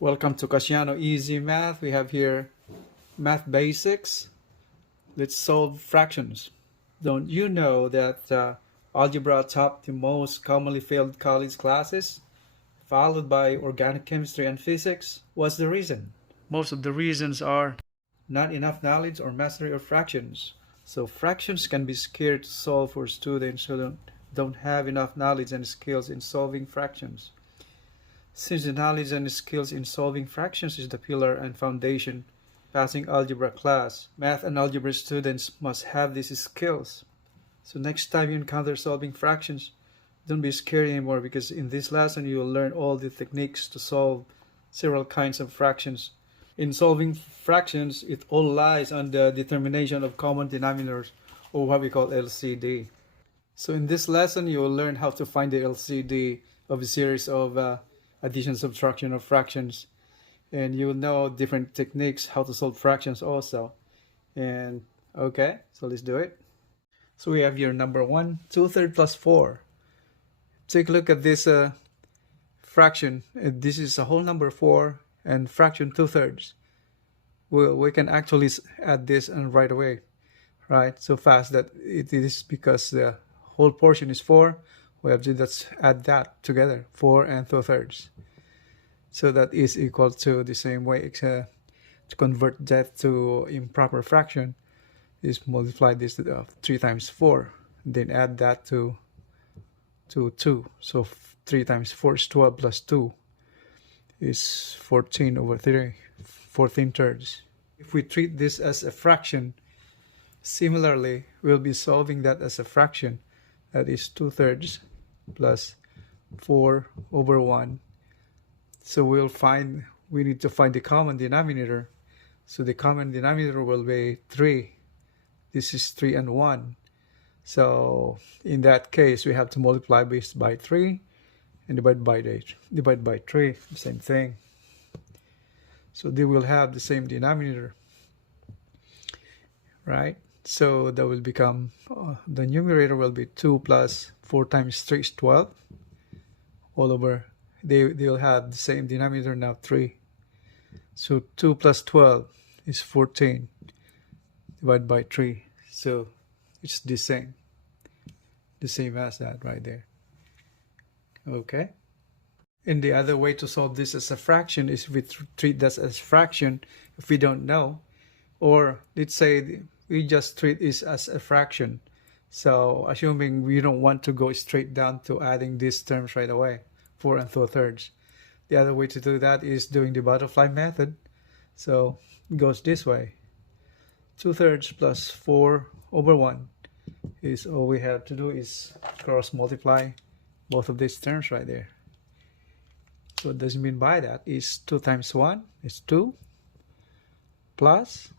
Welcome to Kasyanno Easy Math. We have here math basics. Let's solve fractions. Don't you know that algebra topped the most commonly failed college classes, followed by organic chemistry and physics? What's the reason? Most of the reasons are not enough knowledge or mastery of fractions. So fractions can be scary to solve for students who don't have enough knowledge and skills in solving fractions. Since the knowledge and skills in solving fractions is the pillar and foundation passing algebra class, math and algebra students must have these skills. So next time you encounter solving fractions, don't be scared anymore, because in this lesson you will learn all the techniques to solve several kinds of fractions. In solving fractions, it all lies on the determination of common denominators, or what we call LCD. So in this lesson you will learn how to find the LCD of a series of addition, subtraction, or fractions, and you will know different techniques how to solve fractions also. And okay, so let's do it. So we have here number 1, 2/3 plus 4. Take a look at this fraction. This is a whole number 4 and fraction 2/3. We can actually add this and right away, right? So fast that it is, because the whole portion is 4. We have to just add that together, 4 and 2/3. So that is equal to the same way to convert that to improper fraction is multiply this 3 times 4, then add that to 2. So 3 times 4 is 12 plus 2 is 14 over 3, 14/3. If we treat this as a fraction, similarly we'll be solving that as a fraction. That is 2/3 plus 4 over 1. So we need to find the common denominator. So the common denominator will be 3. This is 3 and 1. So in that case, we have to multiply this by 3 and divide by 3, same thing. So they will have the same denominator, right? So that will become, the numerator will be 2 plus 4 times 3 is 12, all over, they'll have the same denominator now, 3. So 2 plus 12 is 14, divided by 3. So it's the same as that right there. Okay. And the other way to solve this as a fraction is if we treat this as fraction if we don't know, or let's say we just treat this as a fraction. So assuming we don't want to go straight down to adding these terms right away, 4 and 2/3. The other way to do that is doing the butterfly method. So it goes this way. 2/3 plus 4 over 1 is, all we have to do is cross multiply both of these terms right there. So what does it mean by that is 2 times 1 is 2, plus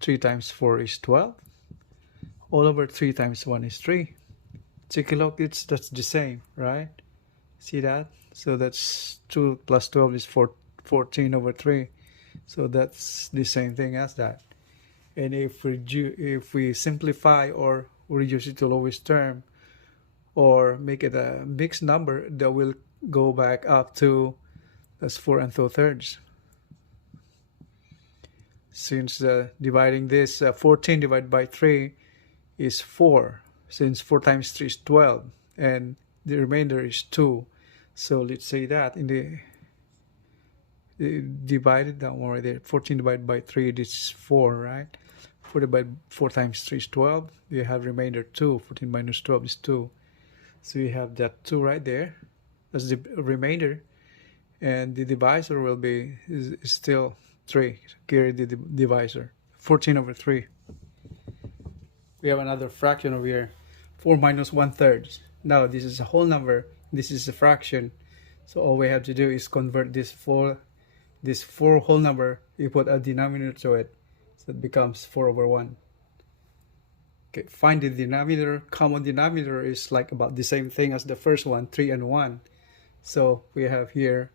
3 times 4 is 12, all over 3 times 1 is 3. Take a look, that's the same, right? See that? So that's 2 plus 12 is 14 over 3. So that's the same thing as that. And if we simplify or reduce it to lowest term, or make it a mixed number, that will go back up to, that's 4 and 2/3. Since dividing this, 14 divided by 3 is 4. Since 4 times 3 is 12, and the remainder is 2. So let's say that in the divided that one right there, 14 divided by 3, this is 4, right? 4 times 3 is 12. You have remainder 2. 14 minus 12 is 2. So you have that 2 right there. That's the remainder. And the divisor will be is still 3. Carry the divisor. 14 over 3. We have another fraction over here. 4 minus 1/3. Now this is a whole number. This is a fraction. So all we have to do is convert this 4 whole number. You put a denominator to it. So it becomes 4 over 1. Okay, find the denominator. Common denominator is like about the same thing as the first one, 3 and 1. So we have here,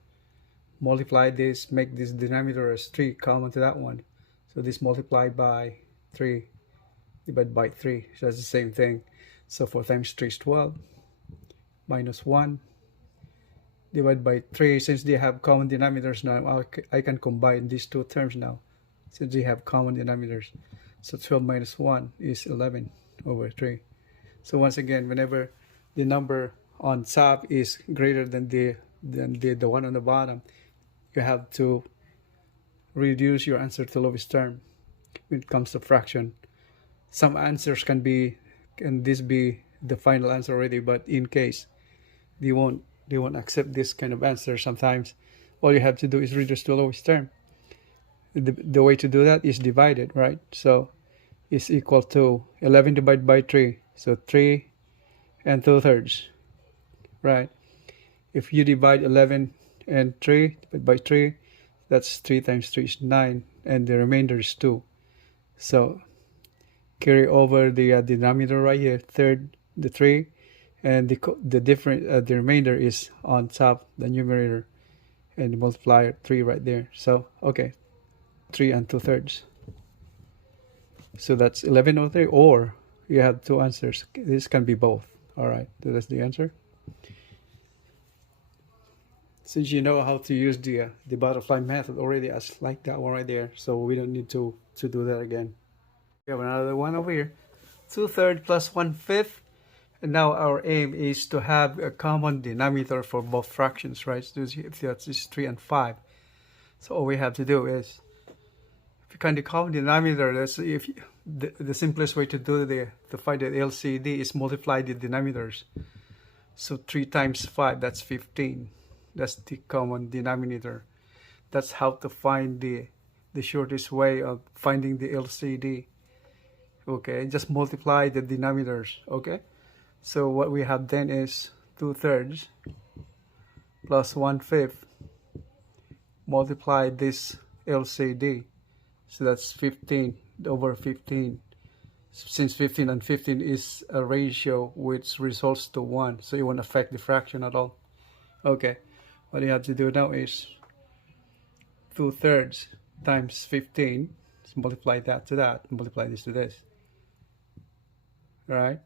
multiply this, make this denominator as 3 common to that one. So this multiplied by 3, divided by 3. So that's the same thing. So 4 times 3 is 12, minus 1, divided by 3. Since they have common denominators now, I can combine these two terms now, since they have common denominators. So 12 minus 1 is 11 over 3. So once again, whenever the number on top is greater than the one on the bottom, you have to reduce your answer to lowest term when it comes to fraction. Some answers can this be the final answer already, but in case they won't accept this kind of answer, sometimes all you have to do is reduce to the lowest term. The way to do that is divide it, right? So it's equal to 11 divided by 3, so 3 and 2/3, right? If you divide 11 and 3 by 3, that's 3 times 3 is 9, and the remainder is 2. So carry over the denominator right here, the 3, and the remainder is on top, the numerator, and the multiplier 3 right there. So okay, 3 and 2/3. So that's 11 over 3, or you have two answers. This can be both. All right, so that's the answer. Since you know how to use the butterfly method already, as like that one right there, so we don't need to do that again. We have another one over here, 2/3 plus 1/5, and now our aim is to have a common denominator for both fractions, right? So if that's 3 and 5, so all we have to do is, if you find the common denominator, the simplest way to do to find the LCD is multiply the denominators. So 3 times 5, that's 15. That's the common denominator. That's how to find the shortest way of finding the LCD. Okay, just multiply the denominators. Okay, so what we have then is 2/3 plus 1/5. Multiply this LCD. So that's 15 over 15. Since 15 and 15 is a ratio which results to 1, so it won't affect the fraction at all. Okay, what you have to do now is 2/3 times 15. So multiply that to that, multiply this to this. Right?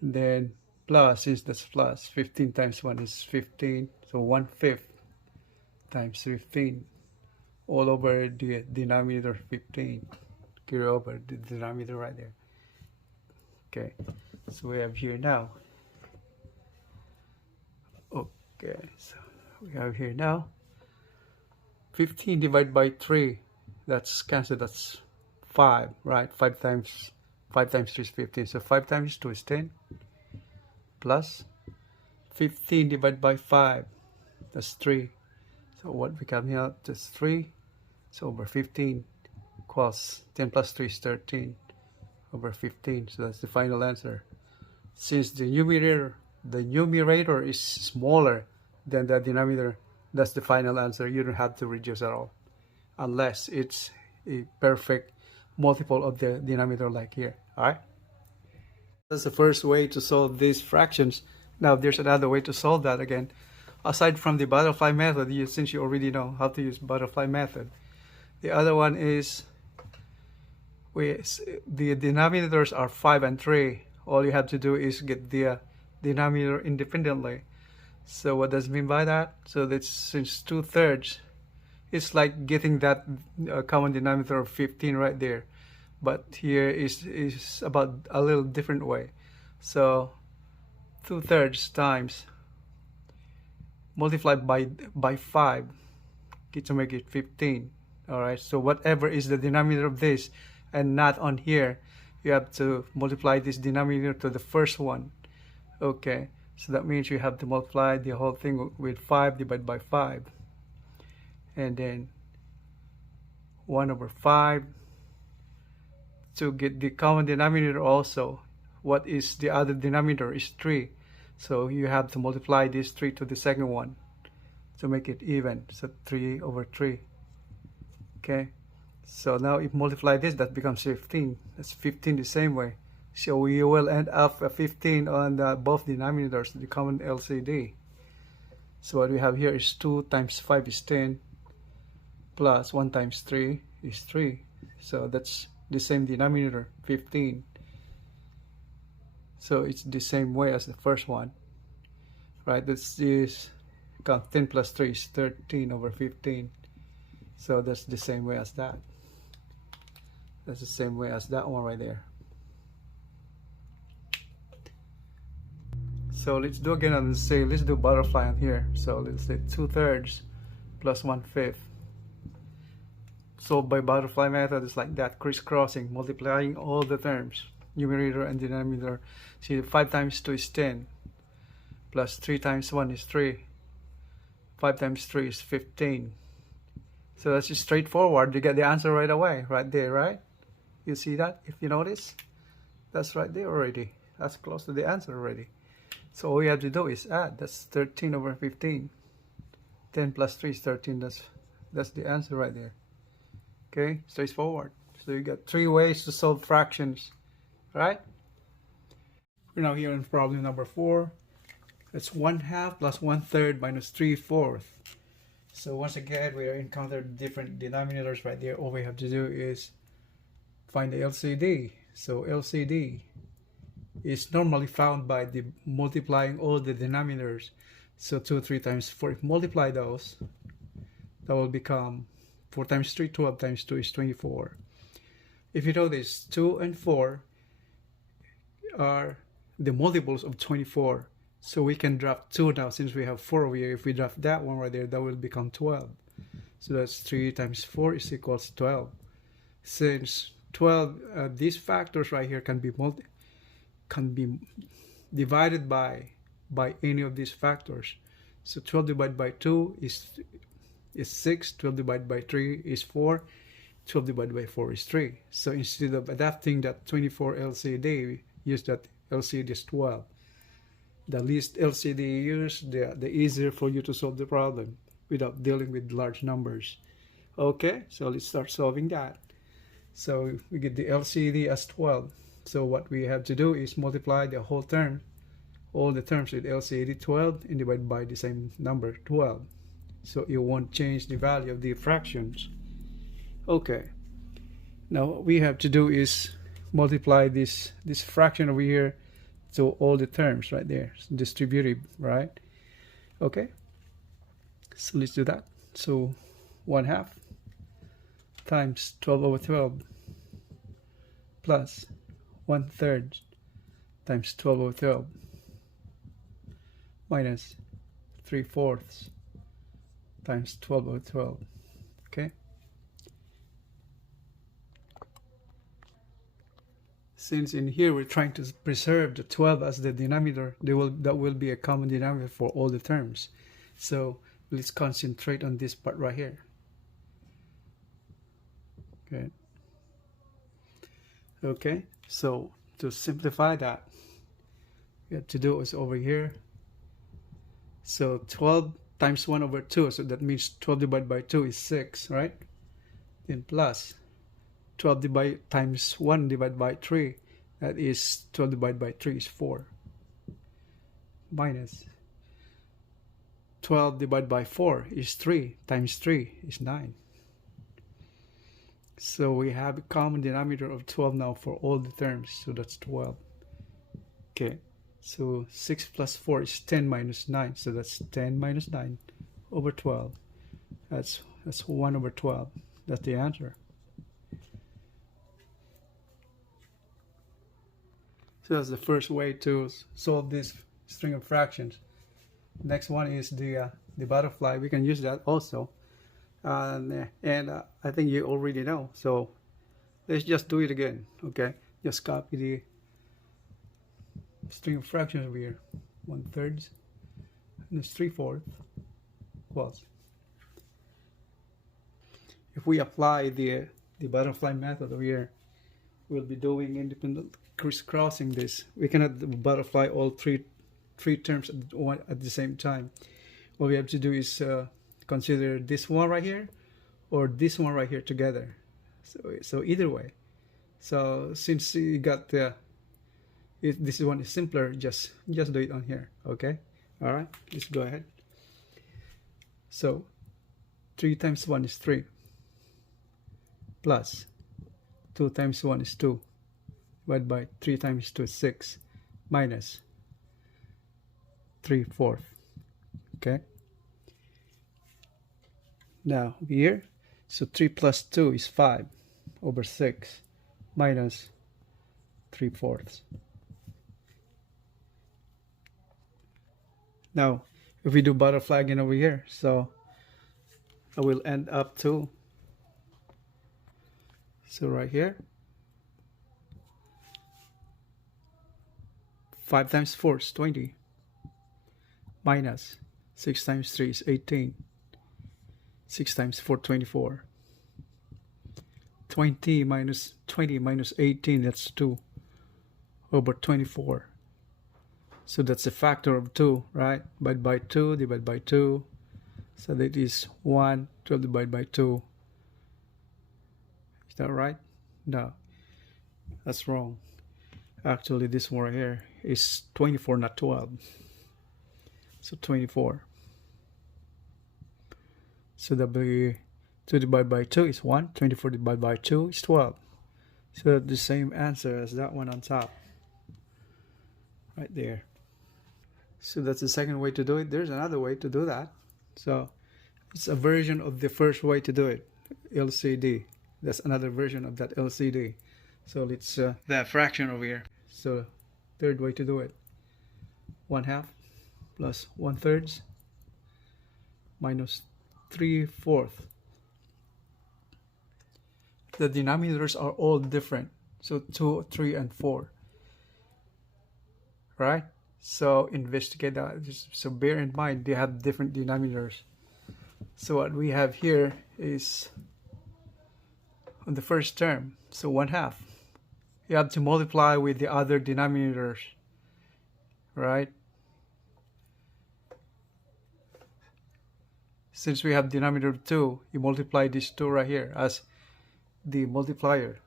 And then plus, since that's plus, 15 times 1 is 15. So 1/5 times 15. All over the denominator 15. Carry over the denominator right there. Okay, so we have here now. Okay, so we have here now 15 divided by 3. That's cancelled. That's 5, right? 5 times 3 is 15. So 5 times 2 is 10. Plus 15 divided by 5. That's 3. So what we come here, that's 3. So over 15 equals 10 plus 3 is 13 over 15. So that's the final answer. Since the numerator is smaller than the denominator, that's the final answer. You don't have to reduce at all, unless it's a perfect multiple of the denominator like here. All right, that's the first way to solve these fractions. Now there's another way to solve that again, aside from the butterfly method. Since you already know how to use butterfly method, the other one is the denominators are 5 and 3. All you have to do is get the denominator independently. So what does it mean by that? So that's, since 2/3, it's like getting that common denominator of 15 right there. But here is about a little different way. So 2/3 times multiplied by 5 to make it 15. All right, so whatever is the denominator of this and not on here, you have to multiply this denominator to the first one. Okay, so that means you have to multiply the whole thing with 5 divided by 5, and then 1 over 5 to get the common denominator. Also, what is the other denominator is 3, so you have to multiply this 3 to the second one to make it even. So 3 over 3. Okay, so now if you multiply this, that becomes 15. That's 15 the same way. So we will end up 15 on both denominators, the common LCD. So what we have here is 2 times 5 is 10, plus 1 times 3 is 3. So that's the same denominator, 15. So it's the same way as the first one, right? This is Count 10 plus 3 is 13 over 15. So that's the same way as that. That's the same way as that one right there. So let's do again and say, let's do butterfly on here. So let's say 2/3 plus 1/5. Solved by butterfly method is like that, crisscrossing, multiplying all the terms, numerator and denominator. See, 5 times 2 is 10, plus 3 times 1 is 3, 5 times 3 is 15. So that's just straightforward. You get the answer right away, right there, right? You see that? If you notice, that's right there already. That's close to the answer already. So all you have to do is add. That's 13 over 15. 10 plus 3 is 13. That's the answer right there. Okay, straightforward. So you got 3 ways to solve fractions, right? We're now here in problem number 4. That's 1/2 plus 1/3 minus 3/4. So once again, we are encountered different denominators right there. All we have to do is find the LCD. So LCD is normally found by the multiplying all the denominators. So 2, 3 times 4. If you multiply those, that will become 4 times 3, 12 times 2 is 24. If you know this, 2 and 4 are the multiples of 24. So we can drop 2 now since we have 4 over here. If we drop that one right there, that will become 12. So that's 3 times 4 is equals 12. Since 12, these factors right here can be divided by any of these factors. So 12 divided by 2 is 6, 12 divided by 3 is 4, 12 divided by 4 is 3. So instead of adapting that 24 LCD, we use that LCD is 12. The least LCD you use, the easier for you to solve the problem without dealing with large numbers. Okay, so let's start solving that. So we get the LCD as 12. So what we have to do is multiply the whole term, all the terms with LCD 12 and divide by the same number 12. So it won't change the value of the fractions. Okay, now what we have to do is multiply this fraction over here to all the terms right there, distributive, right? Okay, so let's do that. So 1/2 times 12 over 12 plus 1/3 times 12 over 12 minus 3/4 times 12 over 12. Okay, since in here we're trying to preserve the 12 as the denominator, that will be a common denominator for all the terms. So let's concentrate on this part right here. Okay. Okay, so to simplify that, we have to do is over here. So 12 times 1 over 2, so that means 12 divided by 2 is 6, right? Then plus 12 times 1 divided by 3, that is 12 divided by 3 is 4, minus 12 divided by 4 is 3, times 3 is 9. So we have a common denominator of 12 now for all the terms, so that's 12. Okay, so 6 plus 4 is 10 minus 9, so that's 10 minus 9 over 12. That's 1 over 12. That's the answer. So that's the first way to solve this string of fractions. Next one is the butterfly. We can use that also. And I think you already know. So let's just do it again. Okay, just copy the string of fractions over here. 1/3 and it's 3/4 equals. If we apply the butterfly method over here, we'll be doing independent crisscrossing this. We cannot butterfly all three terms at the same time. What we have to do is consider this one right here or this one right here together. So either way. So since you got this one is simpler, just do it on here. Okay, all right, let's go ahead. So 3 times 1 is 3 plus 2 times 1 is 2 divided by 3 times 2 is 6 minus 3/4. Okay, Now here, so 3 plus 2 is 5 over 6 minus 3/4. Now, if we do butterfly again over here, so I will end up to, so right here, 5 times 4 is 20, minus 6 times 3 is 18, 6 times 4, 24. 20 minus 18, that's 2 over 24. So that's a factor of 2, right? Divide by 2, divide by 2. So that is 1, 12 divided by 2. Is that right? No, that's wrong. Actually, this one right here is 24, not 12. So 24. So that be 2 divided by 2 is 1. 24 divided by 2 is 12. So the same answer as that one on top. Right there. So that's the second way to do it. There's another way to do that. So it's a version of the first way to do it. LCD. That's another version of that LCD. So it's that fraction over here. So third way to do it. 1/2 plus 1/3 minus 3/4. The denominators are all different. So 2, 3, and 4. Right? So investigate that. So bear in mind they have different denominators. So what we have here is on the first term, so 1/2. You have to multiply with the other denominators, right? Since we have denominator of 2, you multiply this 2 right here as the multiplier.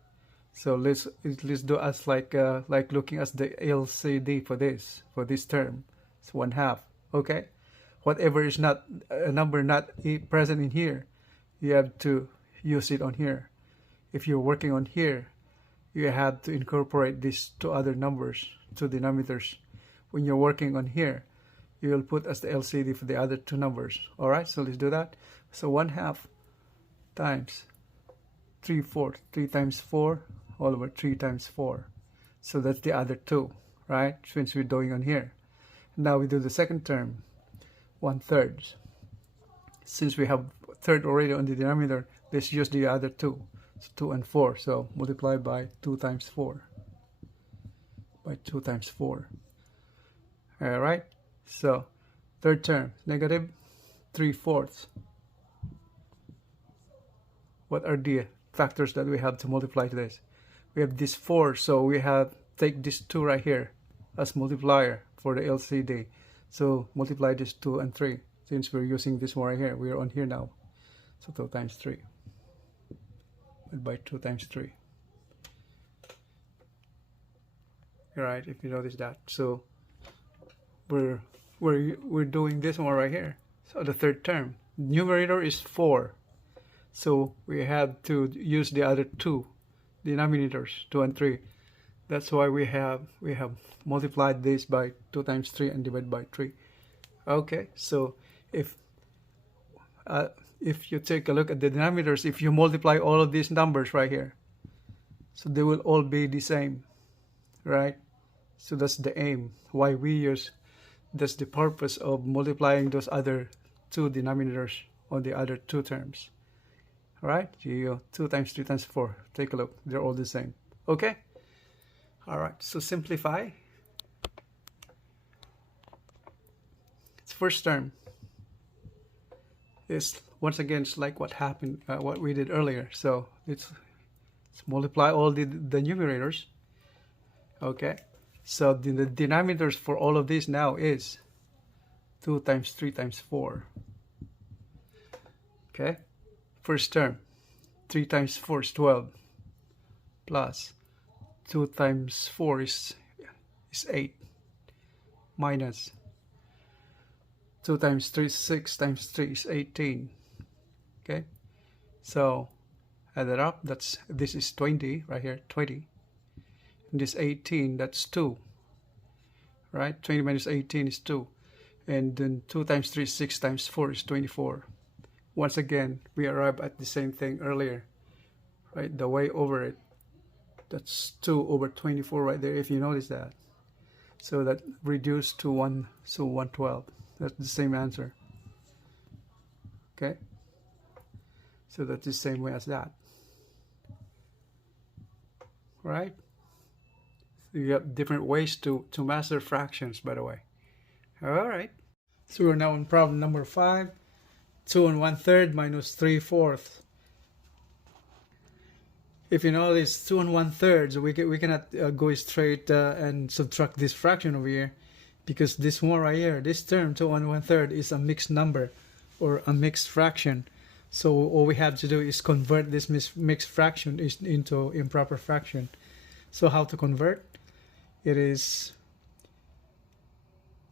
So let's do as like looking at the LCD for this term. It's 1/2. Okay, whatever is not a number not present in here, you have to use it on here. If you're working on here, you have to incorporate these two other numbers, two denominators. When you're working on here, you will put as the LCD for the other two numbers. All right, so let's do that. So 1/2 times 3/4, 3 times 4, all over 3 times 4. So that's the other two, right? Since we're doing on here. Now we do the second term, 1/3. Since we have third already on the denominator, let's use the other two. So 2 and 4. So multiply by 2 times 4. By 2 times 4. All right. So third term, negative 3/4. What are the factors that we have to multiply to this? We have this 4, so we have take this 2 right here as multiplier for the LCD. So multiply this 2 and 3. Since we're using this one right here, we're on here now. So 2 times 3. By 2 times 3. Alright, if you notice that. So we're doing this one right here. So the third term. Numerator is 4. So we have to use the other two denominators, 2 and 3. That's why we have multiplied this by 2 times 3 and divided by 3. Okay, so if you take a look at the denominators, if you multiply all of these numbers right here, so they will all be the same, right? So that's the aim, why we use, that's the purpose of multiplying those other two denominators on the other two terms. All right, 2 times 3 times 4, take a look, they're all the same. Okay, all right, so simplify. It's first term. It's once again, it's like what happened, what we did earlier. So let's multiply all the numerators. Okay, so the denominators for all of these now is 2 times 3 times 4. Okay, first term, 3 times 4 is 12, plus 2 times 4 is 8, minus 2 times 3 is 6 times 3 is 18. Okay, so add that up. This is 20 right here, 20. And this 18, that's 2. Right? 20 minus 18 is 2. And then 2 times 3 is 6 times 4 is 24. once again, we arrive at the same thing earlier, right? The way over it. That's 2 over 24 right there, if you notice that. So that reduced to 1, so 112. That's the same answer. Okay? So that's the same way as that. Right? So you have different ways to master fractions, by the way. Alright. So we're now on problem number 5. 2 1/3 minus 3/4. If you notice 2 1/3, we cannot go straight and subtract this fraction over here, because this one right here, this term 2 1/3 is a mixed number or a mixed fraction. So all we have to do is convert this mixed fraction into improper fraction. So how to convert? It is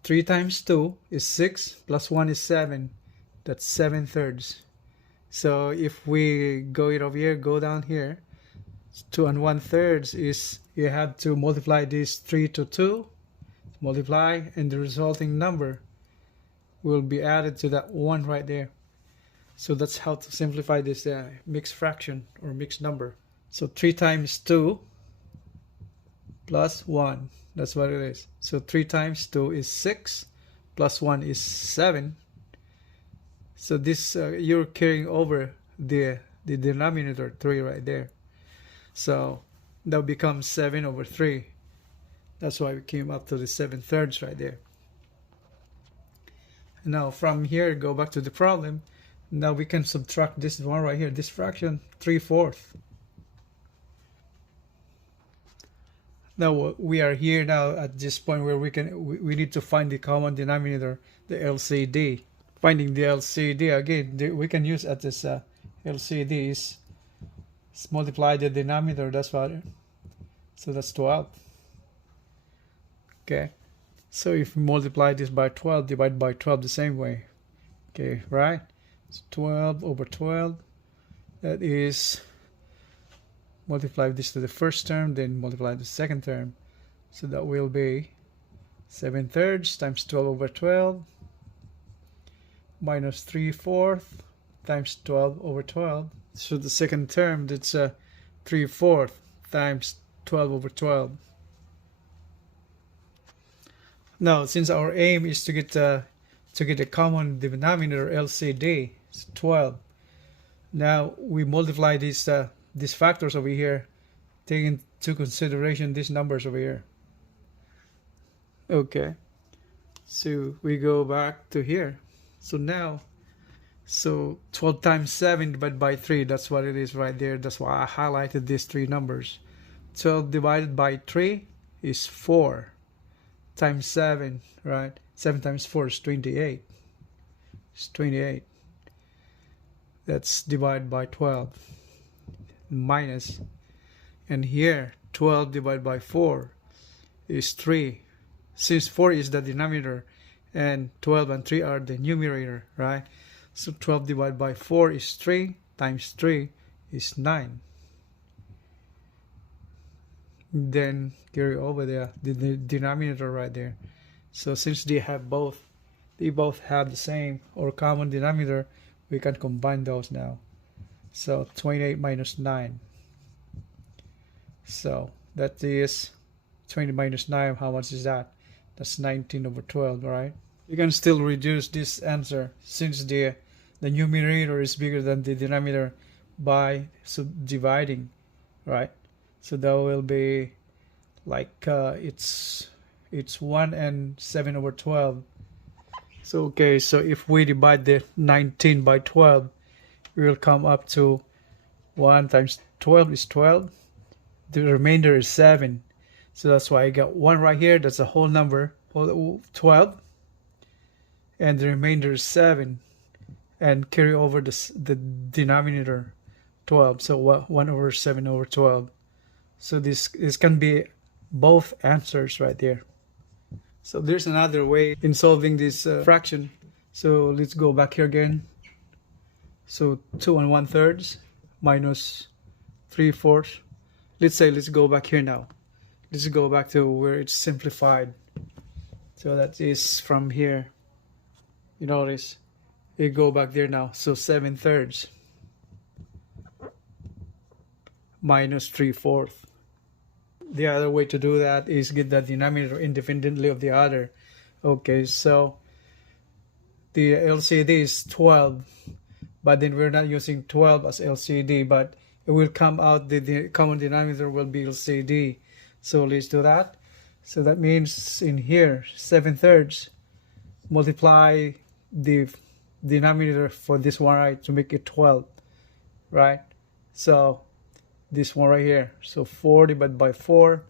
3 times 2 is 6 plus 1 is 7. That's 7/3. So if we go it over here, go down here, 2 1/3 is, you have to multiply this 3 to 2, multiply, and the resulting number will be added to that 1 right there. So that's how to simplify this mixed fraction or mixed number. So 3 times 2 plus 1, that's what it is. So 3 times 2 is 6 plus 1 is 7. So this you're carrying over the denominator 3 right there. So that becomes 7 over 3. That's why we came up to the 7/3 right there. Now from here, go back to the problem. Now we can subtract this one right here, this fraction, 3/4. Now we are here now at this point where we need to find the common denominator, the LCD. Finding the LCD again, we can use at this LCD is multiply the denominator. That's what. So that's 12. Okay. So if we multiply this by 12, divide by 12 the same way. Okay, right? So 12 over 12. That is, multiply this to the first term, then multiply the second term. So that will be 7/3 times 12 over 12 minus 3/4 times 12 over 12. So the second term, that's 3/4 times 12 over 12. Now, since our aim is to get a common denominator, LCD, it's 12. Now we multiply these factors over here, taking into consideration these numbers over here. Okay, so we go back to here. So now, 12 times 7 divided by 3, that's what it is right there. That's why I highlighted these 3 numbers. 12 divided by 3 is 4 times 7, right? 7 times 4 is 28. It's 28. That's divided by 12. Minus. And here, 12 divided by 4 is 3. Since 4 is the denominator, and 12 and 3 are the numerator, right? So 12 divided by 4 is 3, times 3 is 9. Then carry over the denominator right there. So since they both have the same or common denominator, we can combine those now. So 28 minus 9. So that is 20 minus 9. How much is that? That's 19 over 12, right? You can still reduce this answer since the numerator is bigger than the denominator by subdividing, right? So that will be like it's 1 and 7 over 12. So okay, so if we divide the 19 by 12, we will come up to 1 times 12 is 12. The remainder is 7. So that's why I got 1 right here. That's a whole number, 12. And the remainder is 7. And carry over the denominator, 12. So 1 over 7 over 12. So this can be both answers right there. So there's another way in solving this fraction. So let's go back here again. So 2 1/3 minus 3/4. Let's go back here now. Let's go back to where it's simplified. So that is from here. You notice You go back there now. So 7/3 minus 3/4. The other way to do that is get the denominator independently of the other. Okay, so the LCD is 12, but then we're not using 12 as LCD, but it will come out, the common denominator will be LCD. So let's do that. So that means in here, 7/3, multiply the denominator for this one, right, to make it 12, right? So this one right here, so 4 divided by 4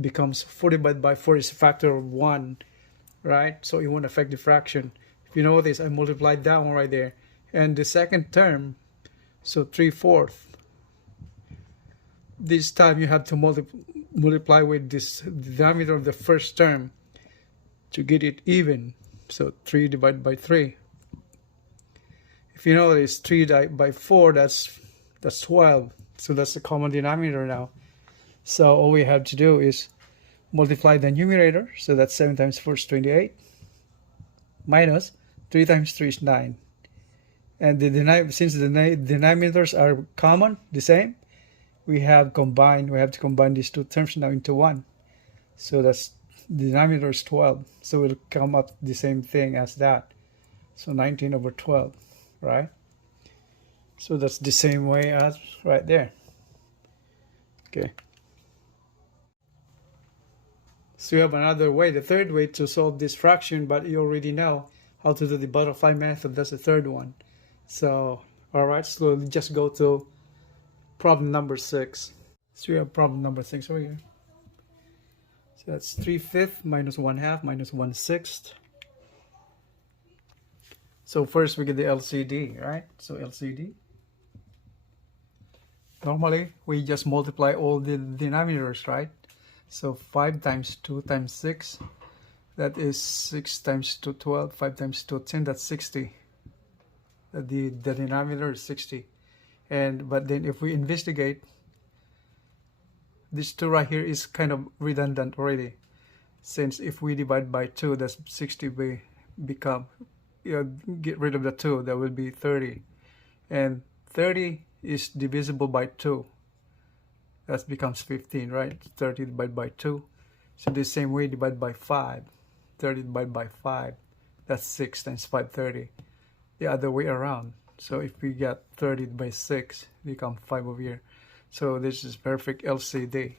becomes 4 divided by 4 is a factor of 1, right? So it won't affect the fraction. If you notice, I multiplied that one right there. And the second term, so 3/4. This time you have to multiply with this denominator of the first term to get it even. So 3 divided by 3. If you notice, 3 divided by 4, that's 12. So that's the common denominator now. So all we have to do is multiply the numerator. So that's 7 times 4 is 28. Minus 3 times 3 is 9. And since the denominators are common, the same, we have to combine these two terms now into one. So that's the denominator is 12. So it'll come up the same thing as that. So 19/12, right? So that's the same way as right there. Okay. So you have another way, the third way to solve this fraction, but you already know how to do the butterfly method. That's the third one. So, all right, so just go to problem number 6. So we have problem number 6 over here. So that's 3/5 minus 1/2 minus 1/6. So first we get the LCD, right? So LCD. Normally, we just multiply all the denominators, right? So 5 times 2 times 6, that is 6 times 2, 12, 5 times 2, 10, that's 60. The denominator is 60. But then if we investigate, this 2 right here is kind of redundant already. Since if we divide by 2, that's 60 become, get rid of the 2, that will be 30. And 30 is divisible by 2. That becomes 15, right? 30 divided by 2. So the same way, divide by 5. 30 divided by 5. That's 6 times 5, 30. The other way around. So if we get 30 by 6, become 5 over here. So this is perfect LCD,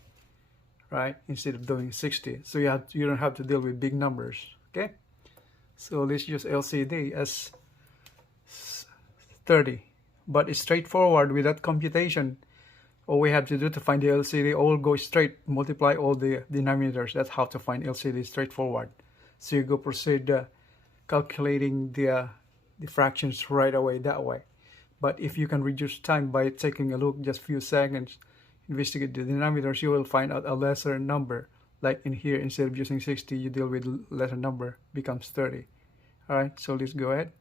right? Instead of doing 60. So you don't have to deal with big numbers, okay? So let's use LCD as 30. But it's straightforward without computation. All we have to do to find the LCD, all go straight, multiply all the denominators. That's how to find LCD, straightforward. So you go proceed calculating the fractions right away that way. But if you can reduce time by taking a look, just few seconds, investigate the denominators, you will find out a lesser number. Like in here, instead of using 60, you deal with lesser number, becomes 30. All right, so let's go ahead.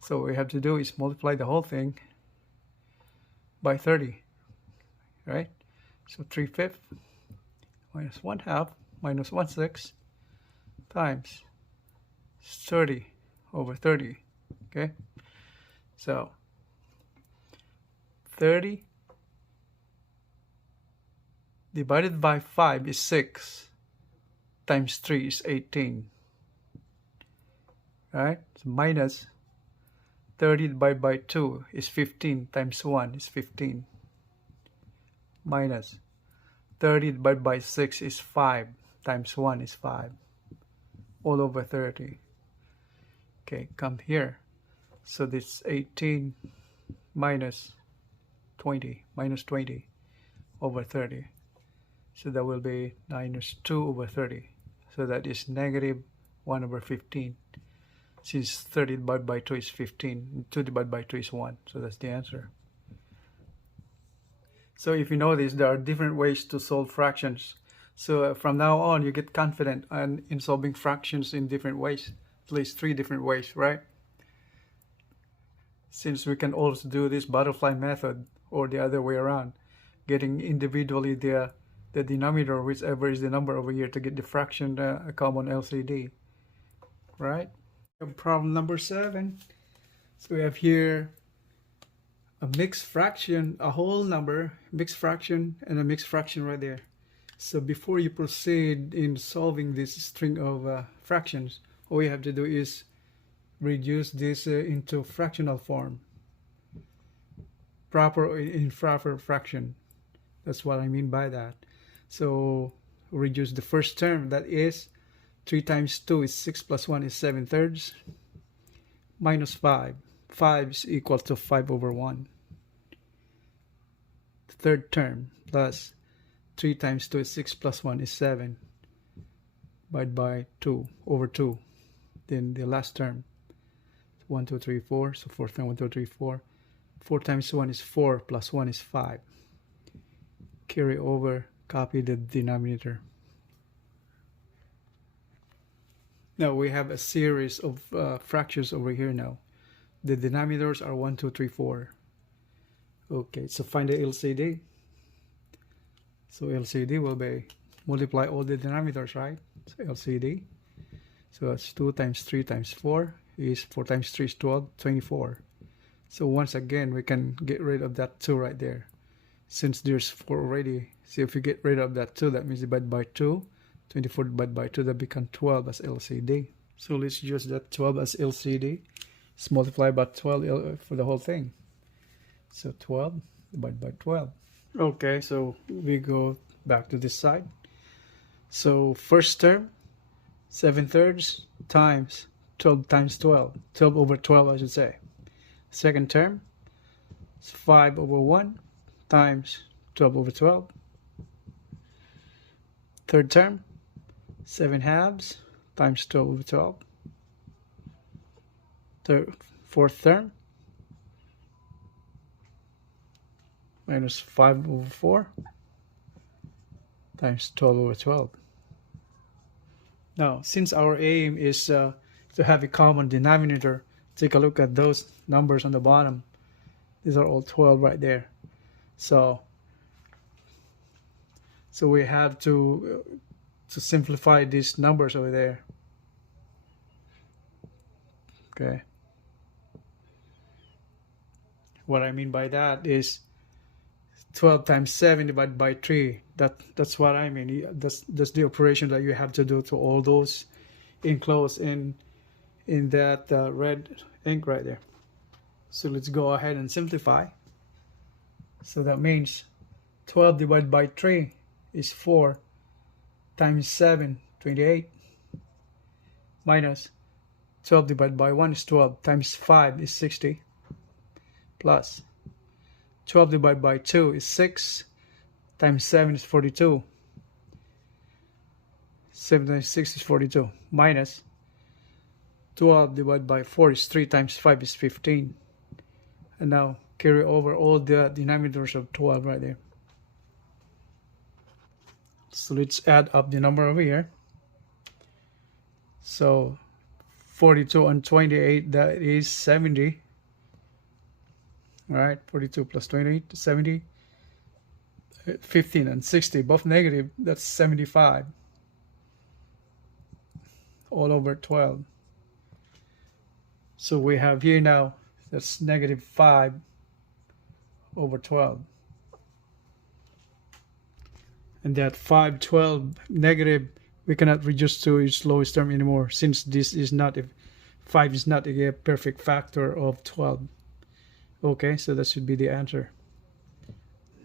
So what we have to do is multiply the whole thing by 30, right? So 3/5 minus 1/2 minus 1/6 times 30 over 30, okay? So 30 divided by 5 is 6 times 3 is 18, right? So minus 30 divided by 2 is 15 times 1 is 15, minus 30 divided by 6 is 5 times 1 is 5, all over 30. Okay, come here. So this 18 minus 20 over 30. So that will be minus 2 over 30. So that is negative 1 over 15. Since 30 divided by 2 is 15, 2 divided by 2 is 1. So that's the answer. So if you notice, there are different ways to solve fractions. So from now on, you get confident in solving fractions in different ways. At least 3 different ways, right? Since we can also do this butterfly method or the other way around, getting individually the denominator, whichever is the number over here, to get the fraction a common LCD, right? Problem number 7. So we have here a mixed fraction, a whole number, mixed fraction, and a mixed fraction right there. So before you proceed in solving this string of fractions, all you have to do is reduce this into fractional form. Proper improper fraction. That's what I mean by that. So reduce the first term, that is 3 times 2 is 6 plus 1 is 7/3 minus 5. 5 is equal to 5 over 1. The third term plus 3 times 2 is 6 plus 1 is 7 divided by 2 over 2. Then the last term 1, 2, 3, 4. So fourth term 1, 2, 3, 4. 4 times 1 is 4 plus 1 is 5. Carry over, copy the denominator. Now we have a series of fractions over here now. The denominators are 1, 2, 3, 4. Okay, so find the LCD. So LCD will be multiply all the denominators, right? So LCD. So that's 2 times 3 times 4 is 4 times 3 is 12, 24. So once again, we can get rid of that 2 right there. Since there's 4 already, so if you get rid of that 2, that means divide by 2. 24 divided by 2, that becomes 12 as LCD. So let's use that 12 as LCD. Let's multiply by 12 for the whole thing. So 12 divided by 12. Okay, so we go back to this side. So first term, 7/3 times 12 times 12. 12 over 12, I should say. Second term is 5 over 1 times 12 over 12. Third term, 7/2 times 12 over 12. Fourth term, minus 5 over 4 times 12 over 12. Now, since our aim is to have a common denominator, take a look at those numbers on the bottom. These are all 12 right there. So we have to simplify these numbers over there. Okay. What I mean by that is 12 times 7 divided by 3. That's what I mean. That's the operation that you have to do to all those enclosed in that red ink right there. So let's go ahead and simplify. So that means 12 divided by 3 is 4 times 7, 28, minus 12 divided by 1 is 12 times 5 is 60, plus 12 divided by 2 is 6 times 7 is 42. 7 times 6 is 42, minus 12 divided by 4 is 3 times 5 is 15. And now carry over all the denominators of 12 right there. So let's add up the number over here. So 42 and 28, that is 70. All right, 42 plus 28, 70. 15 and 60, both negative, that's 75. All over 12. So we have here now, that's negative 5 over 12. And that 5, 12, negative, we cannot reduce to its lowest term anymore, since this is not, 5 is not a perfect factor of 12. Okay, so that should be the answer.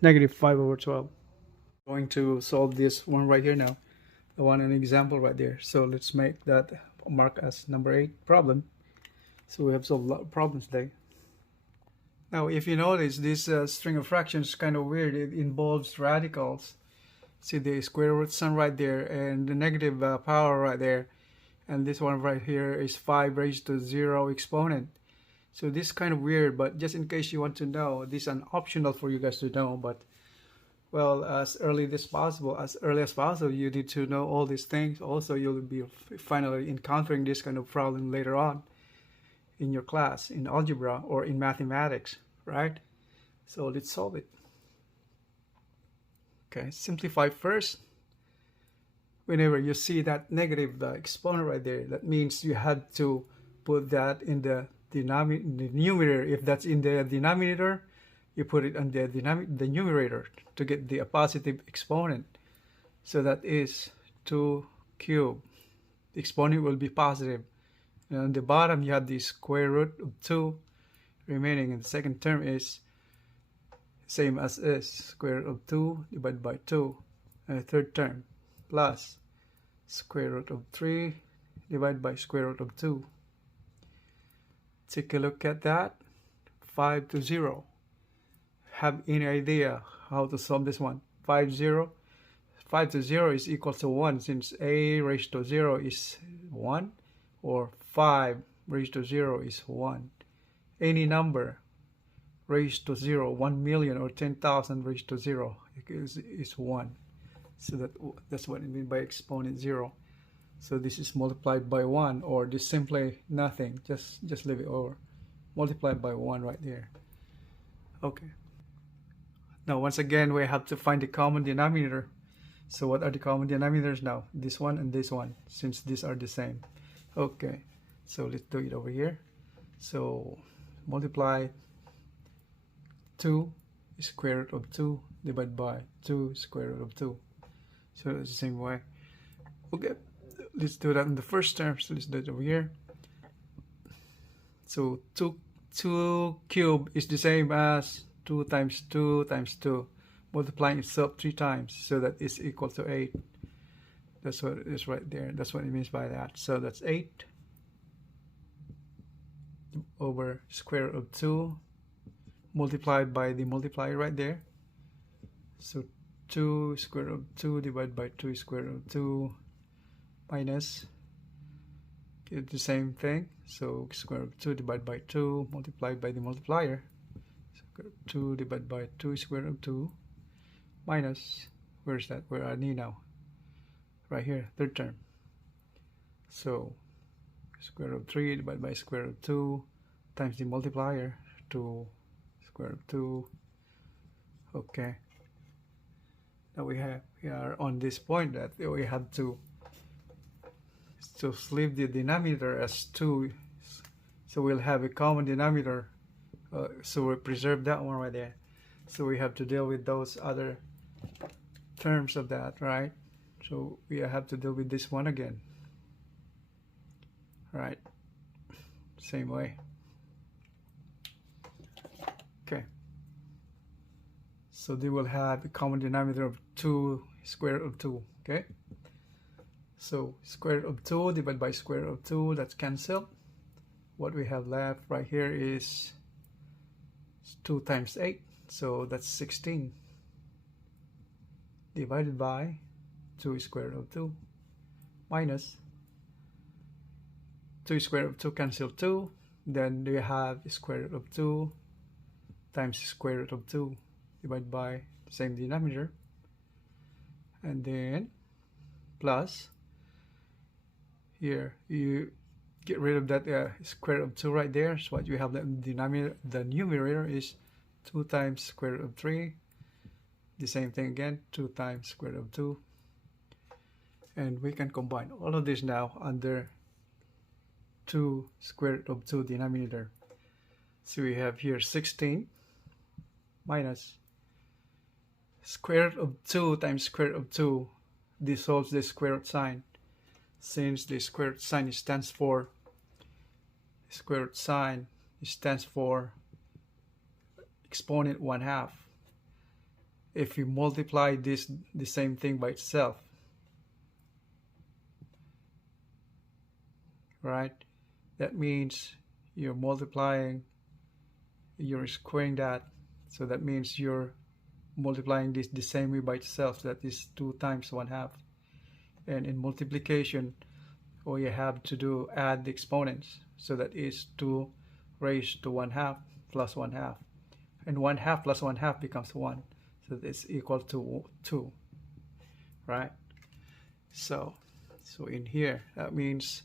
Negative 5 over 12. Going to solve this one right here now. The one an example right there. So let's make that mark as number 8 problem. So we have solved a lot of problems today. Now if you notice, this string of fractions is kind of weird. It involves radicals. See the square root sign right there and the negative power right there. And this one right here is 5 raised to 0 exponent. So this is kind of weird, but just in case you want to know, this is an optional for you guys to know. But well, as early as possible, you need to know all these things. Also, you'll be finally encountering this kind of problem later on in your class, in algebra or in mathematics, right? So let's solve it. Okay, simplify first. Whenever you see that negative exponent right there, that means you had to put that in the the numerator. If that's in the denominator, you put it on the numerator to get the positive exponent. So that is 2 cubed. The exponent will be positive. And on the bottom, you have the square root of 2 remaining. And the second term is same as is, square root of 2 divided by 2. And the third term plus square root of 3 divided by square root of 2. Take a look at that. 5 to 0. Have any idea how to solve this one? 5 to 0 is equal to 1, since a raised to 0 is 1, or 5 raised to 0 is 1. Any number raised to 0, 1 million or 10,000 raised to 0 is 1. So that's what I mean by exponent 0. So this is multiplied by 1, or this simply nothing. Just leave it over. Multiplied by 1 right there. Okay. Now once again, we have to find the common denominator. So what are the common denominators now? This one and this one, since these are the same. Okay, so let's do it over here. So multiply 2 square root of 2 divided by 2 square root of 2. So it's the same way. Okay, let's do that in the first term. So let's do it over here. So 2 cubed is the same as 2 times 2 times 2. Multiplying itself 3 times, so that is equal to 8. That's what it is right there. That's what it means by that. So that's 8 over square root of 2 multiplied by the multiplier right there. So 2 square root of 2 divided by 2 square root of 2 minus, get the same thing. So square root of 2 divided by 2 multiplied by the multiplier. So 2 divided by 2 square root of 2 minus, where's that? Where are we now? Right here, third term. So square root of 3 divided by square root of 2 times the multiplier, 2 square root of 2. Okay. Now we are on this point that we have to leave the denominator as 2. So we'll have a common denominator. So we preserve that one right there. So we have to deal with those other terms of that, right? So we have to deal with this one again, right? Same way. Okay. So they will have a common denominator of 2 square root of 2. Okay. So square root of 2 divided by square root of 2, that's cancelled. What we have left right here is 2 times 8. So that's 16 divided by 2 square root of 2 minus 2 square root of 2 cancel 2. Then we have square root of 2 times square root of 2 divided by the same denominator. And then plus, here you get rid of that square root of 2 right there. So what you have, the denominator, the numerator is 2 times square root of 3. The same thing again, 2 times square root of 2. And we can combine all of this now under 2 square root of 2 denominator. So we have here 16 minus square root of 2 times square root of 2 dissolves the square root sign. Since the square root sign stands for exponent 1/2. If you multiply this, the same thing by itself, right? That means you're multiplying, you're squaring that. So that means you're multiplying this the same way by itself. That is 2 times 1/2. And in multiplication, all you have to do, add the exponents. So that is 2 raised to 1/2 plus 1/2. And 1/2 plus 1/2 becomes 1. So it's equal to 2, right? So in here, that means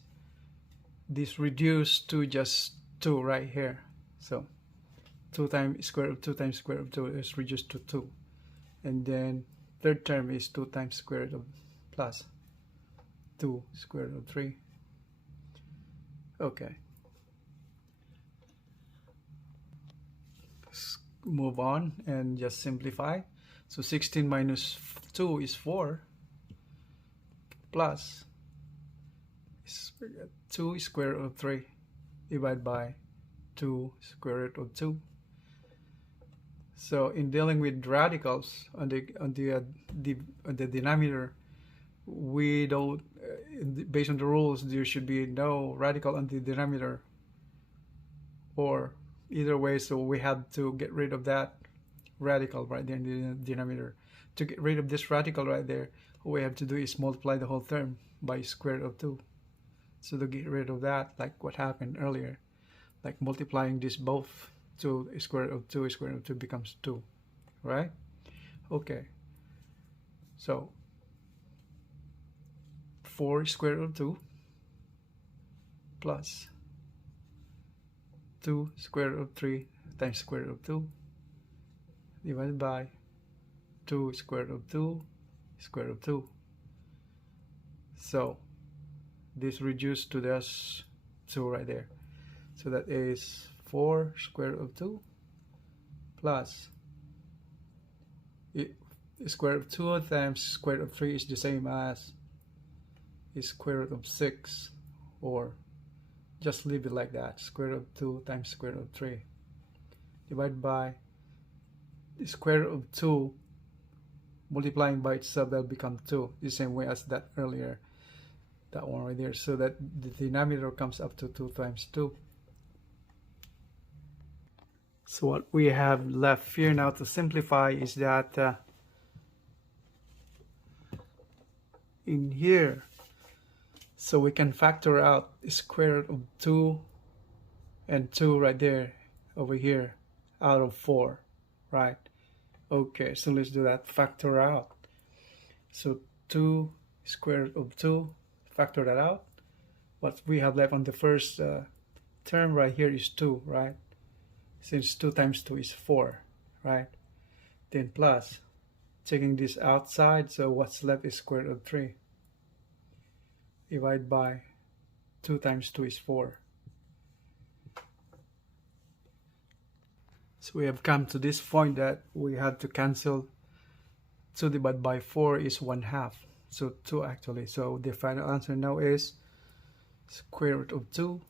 this reduced to just 2 right here. So 2 times square root of 2 times square root of 2 is reduced to 2. And then third term is 2 times square root of plus 2 square root of 3. Okay. move on and just simplify. So 16 minus 2 is 4, plus 2 square root of 3 divided by 2 square root of 2. So in dealing with radicals on the denominator, we don't, based on the rules, there should be no radical on the denominator, or either way. So we have to get rid of that radical right there in the denominator. To get rid of this radical right there, what we have to do is multiply the whole term by square root of 2. So to get rid of that, like what happened earlier, like multiplying this both, 2 square root of 2 becomes 2, right? Okay, so 4 square root of 2 plus 2 square root of 3 times square root of 2 divided by 2 square root of 2 square root of 2. So this reduced to this 2 right there. So that is 4 square root of 2 plus square root of 2 times square root of 3 is the same as square root of 6, or just leave it like that, square root of 2 times square root of 3 divided by the square root of 2 multiplying by itself, that will become 2, the same way as that earlier, that one right there. So that the denominator comes up to 2 times 2. So what we have left here now to simplify is that in here, so we can factor out the square root of 2 and 2 right there over here out of 4, right? Okay, so let's do that. Factor out. So 2 square root of 2, factor that out. What we have left on the first term right here is 2, right? Since 2 times 2 is 4, right? Then plus, taking this outside, so what's left is square root of 3 divided by 2 times 2 is 4. So we have come to this point that we have to cancel 2 divided by 4 is 1/2. So 2 actually. So the final answer now is square root of 2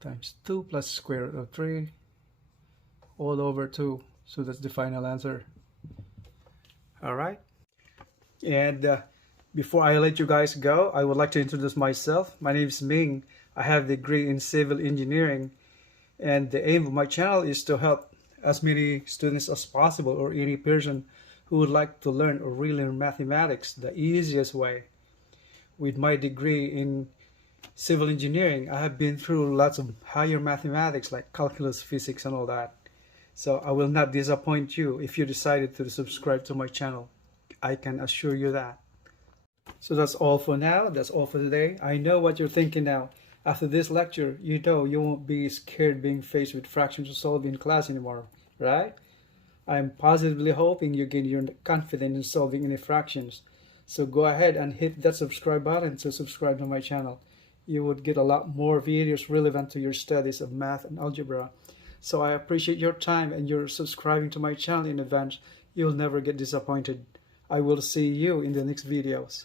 times 2 plus square root of 3 all over 2. So that's the final answer. Alright. And before I let you guys go, I would like to introduce myself. My name is Ming. I have a degree in civil engineering, and the aim of my channel is to help as many students as possible, or any person who would like to learn or relearn mathematics the easiest way. With my degree in civil engineering, I have been through lots of higher mathematics like calculus, physics, and all that. So I will not disappoint you if you decided to subscribe to my channel. I can assure you that. So that's all for now. That's all for today. I know what you're thinking now. After this lecture, you know you won't be scared being faced with fractions to solve in class anymore, right? I'm positively hoping you gain your confidence in solving any fractions. So go ahead and hit that subscribe button to subscribe to my channel. You would get a lot more videos relevant to your studies of math and algebra. So I appreciate your time and your subscribing to my channel in advance. You'll never get disappointed. I will see you in the next videos.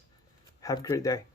Have a great day.